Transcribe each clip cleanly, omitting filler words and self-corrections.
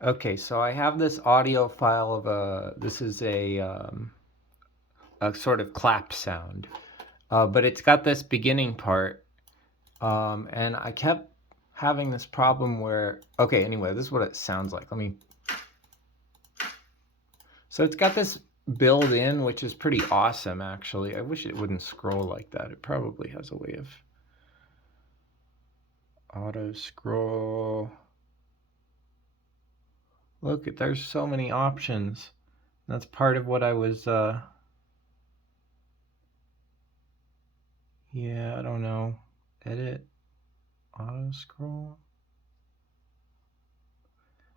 Okay, so I have this audio file of this is a sort of clapped sound, but it's got this beginning part, and I kept having this problem where, okay, anyway, this is what it sounds like. So it's got this built in, which is pretty awesome, actually. I wish it wouldn't scroll like that. It probably has a way of auto scroll. Look, there's so many options. That's part of what I was, yeah, I don't know. Edit, auto scroll.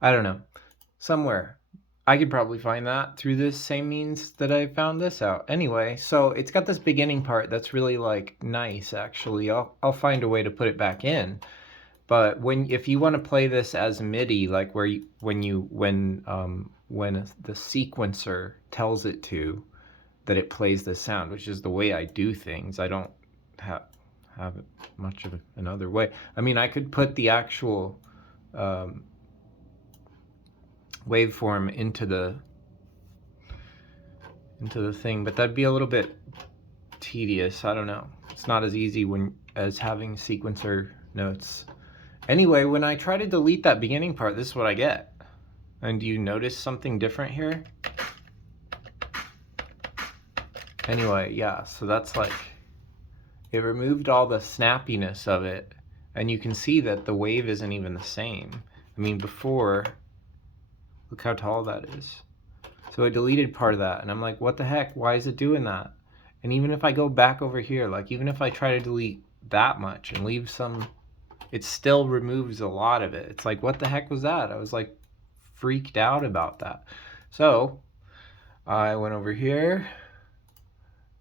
I don't know. Somewhere. I could probably find that through this same means that I found this out. Anyway, so it's got this beginning part that's really like nice actually. I'll find a way to put it back in. But if you want to play this as MIDI, like where when the sequencer tells it to that it plays this sound, which is the way I do things. I don't have it much of another way. I mean, I could put the actual waveform into the thing, but that'd be a little bit tedious. I don't know. It's not as easy as having sequencer notes. Anyway, when I try to delete that beginning part, this is what I get. And do you notice something different here? Anyway, yeah, so that's like, it removed all the snappiness of it, and you can see that the wave isn't even the same. I mean, before, look how tall that is. So I deleted part of that, and I'm like, what the heck? Why is it doing that? And even if I go back over here, like even if I try to delete that much and leave some, it still removes a lot of it. It's like, what the heck was that? I was like freaked out about that. So I went over here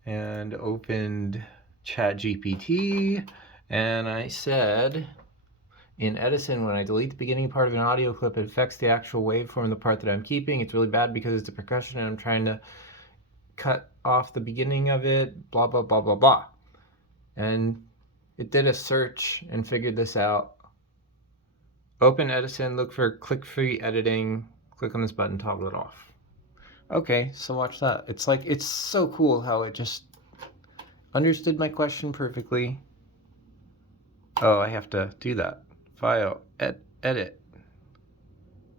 and opened ChatGPT, and I said, in Edison, when I delete the beginning part of an audio clip, it affects the actual waveform, the part that I'm keeping. It's really bad because it's a percussion and I'm trying to cut off the beginning of it, blah, blah, blah, blah, blah. And it did a search and figured this out. Open Edison, look for click-free editing, click on this button, toggle it off. Okay, so watch that. It's like, it's so cool how it just understood my question perfectly. Oh, I have to do that. File, edit.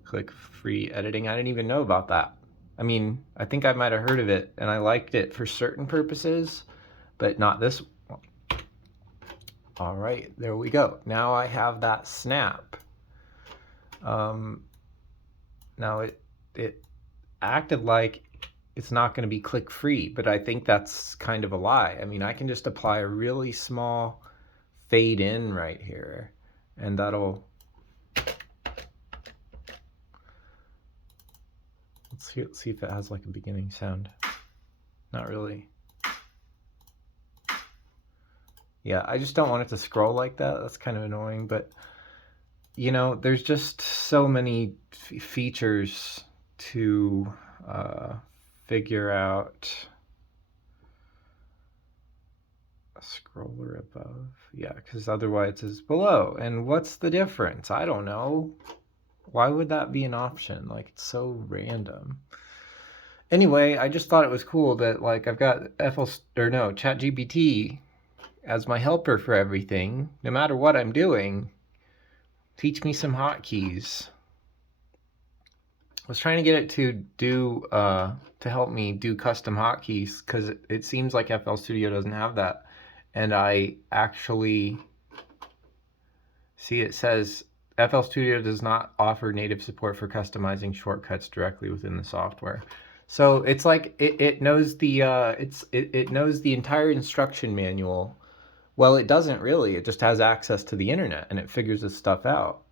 Click free editing. I didn't even know about that. I mean, I think I might have heard of it and I liked it for certain purposes, but not this one. All right, there we go. Now I have that snap. Now it acted like it's not going to be click free, but I think that's kind of a lie. I mean, I can just apply a really small fade in right here, and that'll, let's see if it has like a beginning sound. Not really. Yeah, I just don't want it to scroll like that. That's kind of annoying, but you know, there's just so many features to figure out. A scroller above, yeah, because otherwise it's below. And what's the difference? I don't know. Why would that be an option? Like, it's so random. Anyway, I just thought it was cool that like I've got ChatGPT as my helper for everything, no matter what I'm doing. Teach me some hotkeys. I was trying to get it to do to help me do custom hotkeys because it seems like FL Studio doesn't have that, and I actually see it says FL Studio does not offer native support for customizing shortcuts directly within the software. So it's like it knows the it knows the entire instruction manual. Well, it doesn't really. It just has access to the internet and it figures this stuff out.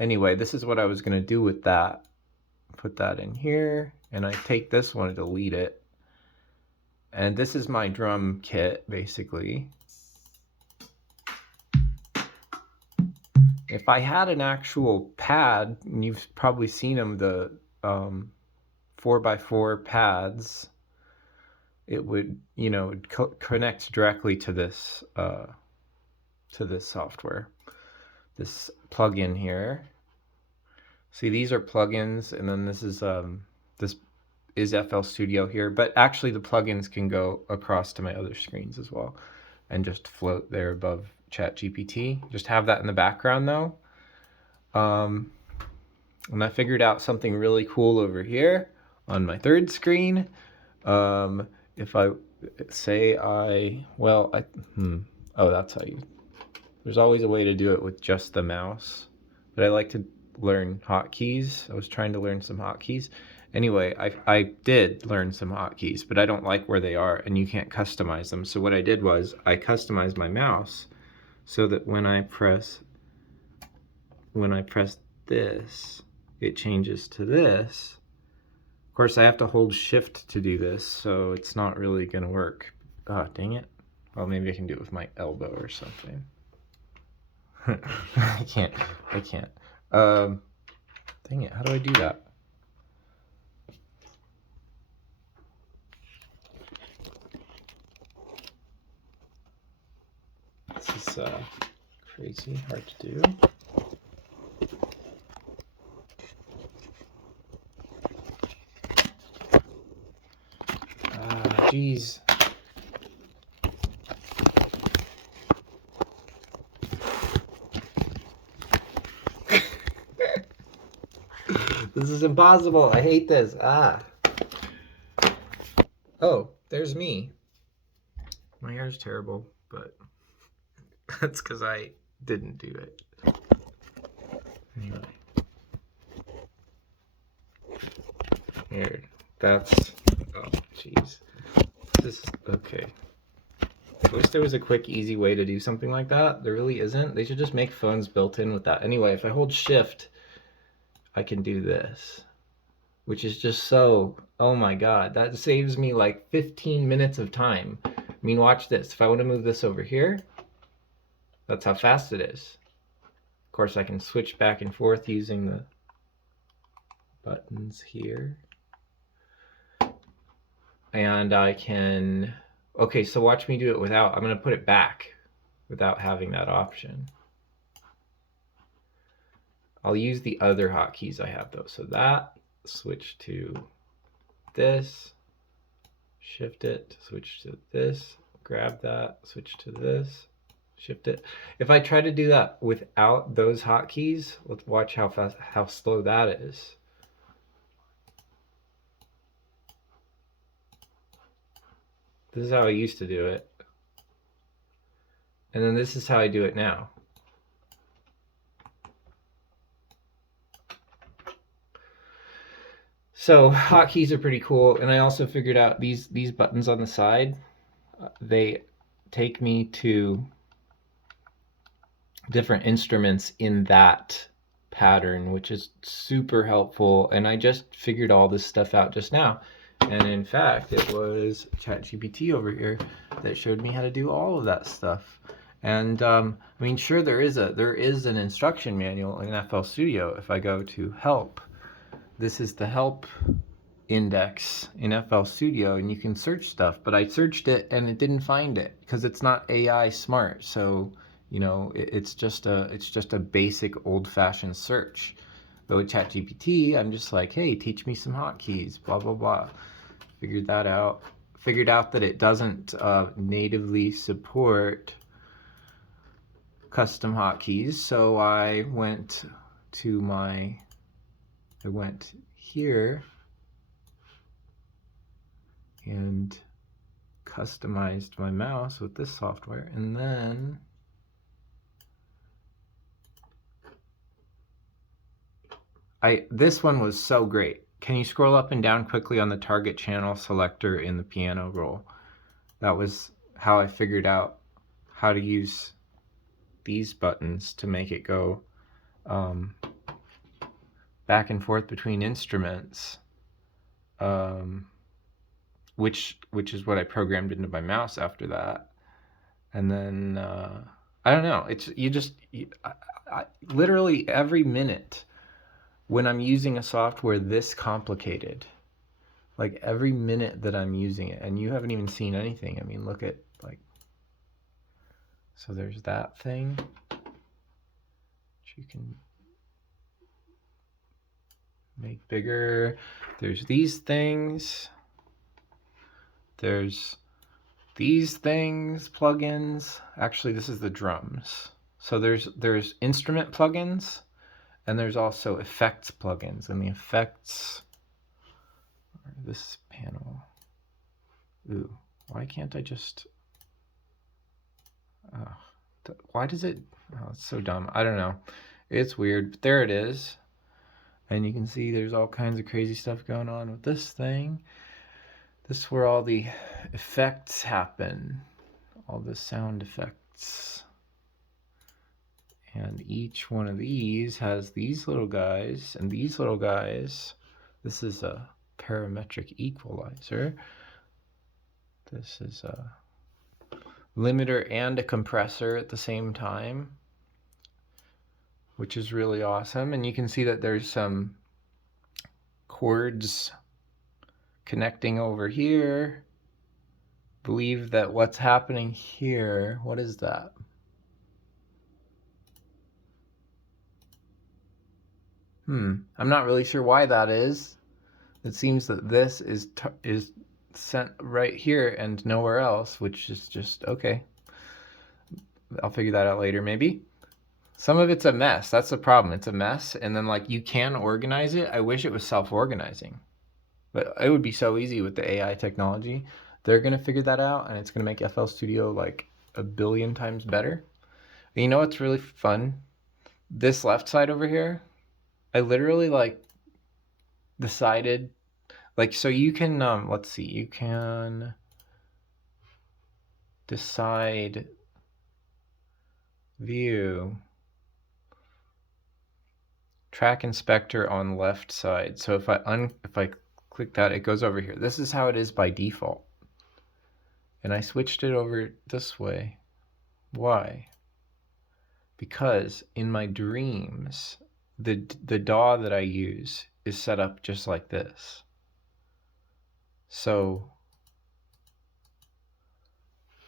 Anyway, this is what I was going to do with that. Put that in here, and I take this one and delete it. And this is my drum kit, basically. If I had an actual pad, and you've probably seen them, the 4x4 pads, it would, you know, connect directly to this software, this plugin here. See, these are plugins, and then this is FL Studio here, but actually the plugins can go across to my other screens as well and just float there above ChatGPT. Just have that in the background though. And I figured out something really cool over here on my third screen. If I say oh, that's how you, there's always a way to do it with just the mouse, but I like to learn hotkeys. I was trying to learn some hotkeys. Anyway, I did learn some hotkeys, but I don't like where they are and you can't customize them. So what I did was I customized my mouse so that when I press this, it changes to this. Of course, I have to hold shift to do this, so it's not really gonna work. Oh, dang it. Well, maybe I can do it with my elbow or something. I can't. Dang it, how do I do that? This is crazy hard to do. Jeez. This is impossible. I hate this. Oh, there's me. My hair's terrible, but that's because I didn't do it. Anyway. Here. That's... Oh, jeez. This is... Okay. I wish there was a quick, easy way to do something like that. There really isn't. They should just make phones built in with that. Anyway, if I hold shift, I can do this, which is just so, oh my God, that saves me like 15 minutes of time. I mean, watch this. If I want to move this over here, that's how fast it is. Of course, I can switch back and forth using the buttons here. And I can, okay, so watch me do it without, I'm going to put it back without having that option. I'll use the other hotkeys I have though. So that, switch to this, shift it, switch to this, grab that, switch to this, shift it. If I try to do that without those hotkeys, let's watch how slow that is. This is how I used to do it. And then this is how I do it now. So hotkeys are pretty cool. And I also figured out these buttons on the side, they take me to different instruments in that pattern, which is super helpful. And I just figured all this stuff out just now. And in fact, it was ChatGPT over here that showed me how to do all of that stuff. And I mean, sure, there is an instruction manual in FL Studio. If I go to help, this is the help index in FL Studio, and you can search stuff. But I searched it and it didn't find it because it's not AI smart. So you know, it's just a basic old-fashioned search. But with ChatGPT, I'm just like, hey, teach me some hotkeys, blah blah blah. Figured that out. Figured out that it doesn't natively support custom hotkeys, so I went here and customized my mouse with this software, and then this one was so great. Can you scroll up and down quickly on the target channel selector in the piano roll? That was how I figured out how to use these buttons to make it go back and forth between instruments, which is what I programmed into my mouse after that. And then I don't know. It's I literally every minute when I'm using a software this complicated, like every minute that I'm using it, and you haven't even seen anything. I mean, look at like, so there's that thing. You can, make bigger. There's these things. There's these things, plugins. Actually, this is the drums. So there's instrument plugins, and there's also effects plugins. And the effects, this panel. Ooh, why can't I just? Why does it? Oh, it's so dumb. I don't know. It's weird. But there it is. And you can see there's all kinds of crazy stuff going on with this thing. This is where all the effects happen. All the sound effects. And each one of these has these little guys and these little guys. This is a parametric equalizer. This is a limiter and a compressor at the same time, which is really awesome. And you can see that there's some cords connecting over here. Believe that what's happening here, what is that? I'm not really sure why that is. It seems that this is sent right here and nowhere else, which is just okay. I'll figure that out later maybe. Some of it's a mess. That's the problem. It's a mess, and then like you can organize it. I wish it was self-organizing, but it would be so easy with the AI technology. They're gonna figure that out, and it's gonna make FL Studio like 1 billion times better. And you know what's really fun? This left side over here, I literally like decided, like, so you can let's see, you can decide view track inspector on left side. So if I click that, it goes over here. This is how it is by default. And I switched it over this way. Why? Because in my dreams, the DAW that I use is set up just like this. So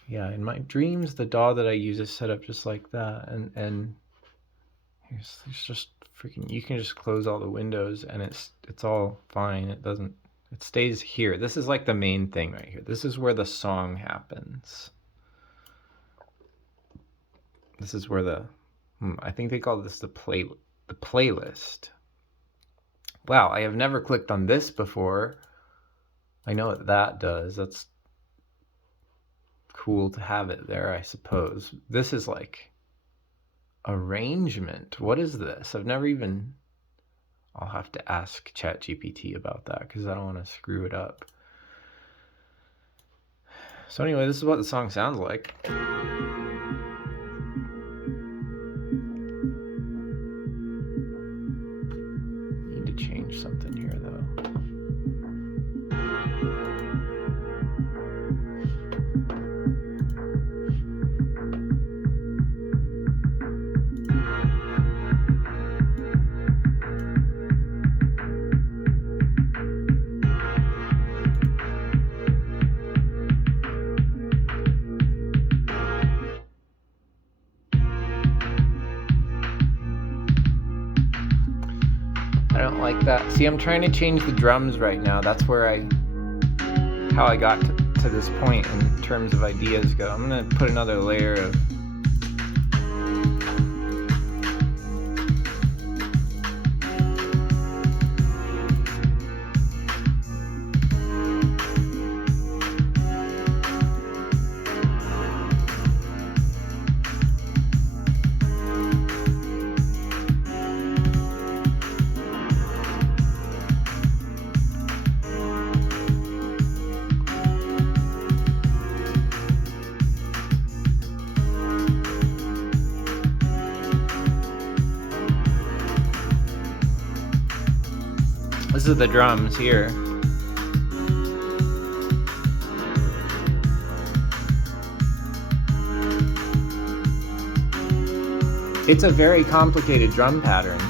yeah, in my dreams, the DAW that I use is set up just like that. And here's just freaking, you can just close all the windows and it's all fine. It stays here. This is like the main thing right here. This is where the song happens. This is where the, I think they call this the playlist. Wow, I have never clicked on this before. I know what that does. That's cool to have it there, I suppose. This is like arrangement. What is this? I've never even, I'll have to ask ChatGPT about that because I don't want to screw it up. So anyway, this is what the song sounds like. Need to change something here though. I don't like that. See, I'm trying to change the drums right now. That's where how I got to this point in terms of ideas go. I'm gonna put another layer of this is the drums here. It's a very complicated drum pattern.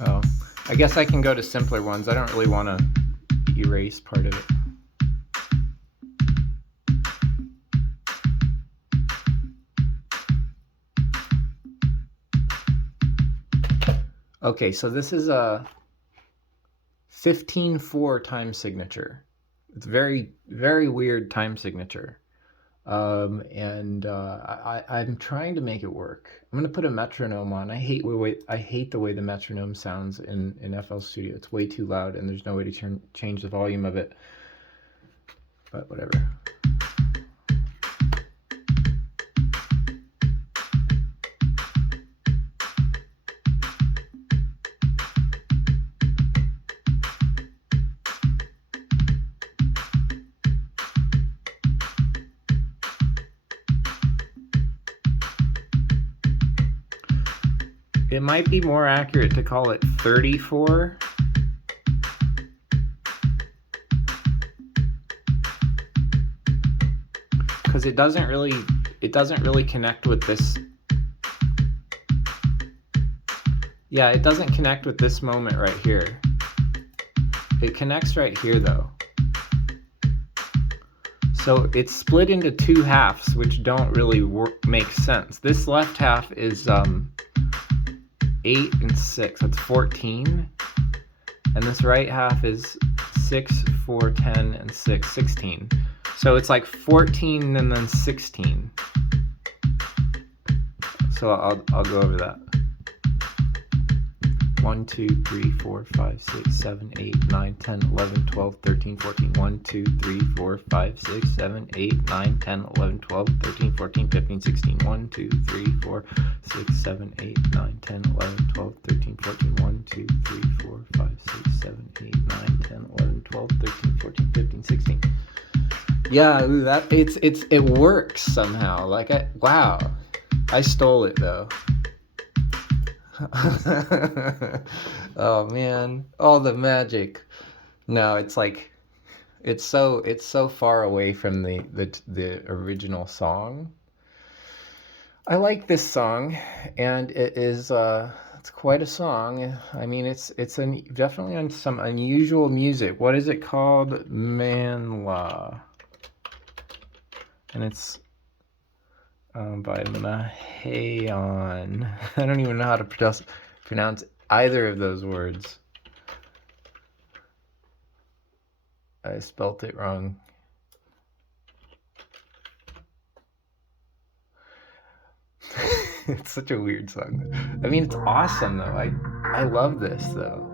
Oh, I guess I can go to simpler ones. I don't really want to erase part of it. Okay, so this is a 15/4 time signature. It's very, very weird time signature. I'm trying to make it work. I'm gonna put a metronome on. I hate the way the metronome sounds in FL Studio. It's way too loud, and there's no way to change the volume of it. But whatever. It might be more accurate to call it 34. Because it doesn't really connect with this. Yeah, it doesn't connect with this moment right here. It connects right here though. So it's split into two halves, which don't really make sense. This left half is 8 and 6, that's 14. And this right half is 6, 4, 10, and 6, 16. So it's like 14 and then 16. So I'll go over that. 1, 2, 3, 4, 5, 6, 7, 8, 9, 10, 11, 12, 13, 14. 1, 2, 3, 4, 5, 6, 7, 8, 9, 10, 11, 12, 13, 14, 15, 16. 1, 2, 3, 4, 6, 7, 8, 9, 10, 11, 12, 13, 14. 1, 2, 3, 4, 5, 6, 7, 8, 9, 10, 11, 12, 13, 14, 15, 16. Yeah, that it works somehow. Like wow. I stole it though. Oh man, all the magic. No, it's like it's so far away from the original song. I like this song, and it is it's quite a song. I mean, it's definitely on some unusual music. What is it called? Manla. And it's by Mahayon. I don't even know how to pronounce either of those words. I spelt it wrong. It's such a weird song. I mean, it's awesome though. I love this though.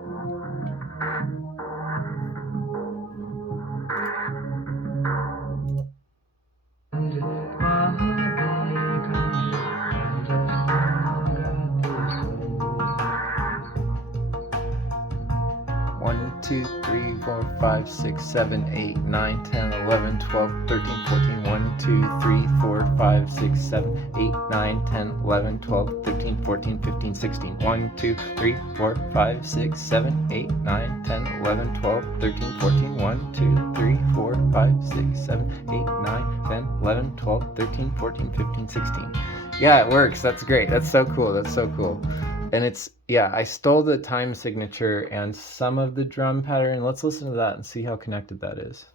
One, 2, 3, 4, 5, 6, 7, 8, 9, 10, 11, 12, 13, 14. 1, 2, 3, 4, 5, 6, 7, 8, 9, 10, 11, 12, 13, 14, 15, 16. 1, 2, 3, 4, 5, 6, 7, 8, 9, 10, 11, 12, 13, 14. 1, 2, 3, 4, 5, 6, 7, 8, 9, 10, 11, 12, 13, 14, 15, 16. Yeah, it works. That's great. That's so cool. That's so cool. And it's, yeah, I stole the time signature and some of the drum pattern. Let's listen to that and see how connected that is.